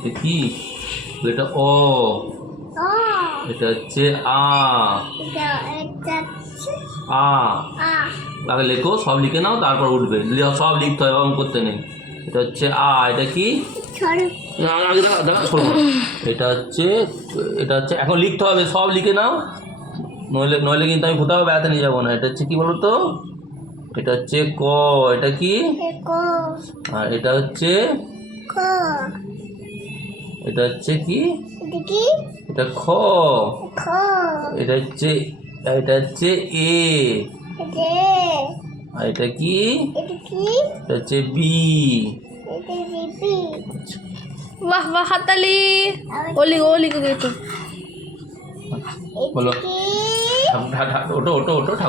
এটা কি? এটা অ। এটা হচ্ছে আ। আ আগে লেখো, সব লিখে নাও, তারপর উঠবে। সব লিখতে হবে, এরকম করতে নেই। এটা হচ্ছে আ। এটা কি? না, আগে দাঁড়া দাঁড়া, শোনো। এটা হচ্ছে, এটা হচ্ছে এখন লিখতে হবে, সব লিখে নাও, নইলে নইলে কিন্তু আমি কোথাও বেড়াতে নিয়ে যাবো না। এটা হচ্ছে কি বলো তো? এটা হচ্ছে ক। এটা কি? আর এটা হচ্ছে, এটা হচ্ছে কি? এটা খ। এটা হচ্ছে, এটা হচ্ছে এ। আর এটা কি? এটা হচ্ছে বি। বাহ বাহ, হাততালি। ওলি ওলি করে তো। বলো। ওটো ওটো ওটো ঠাকুর।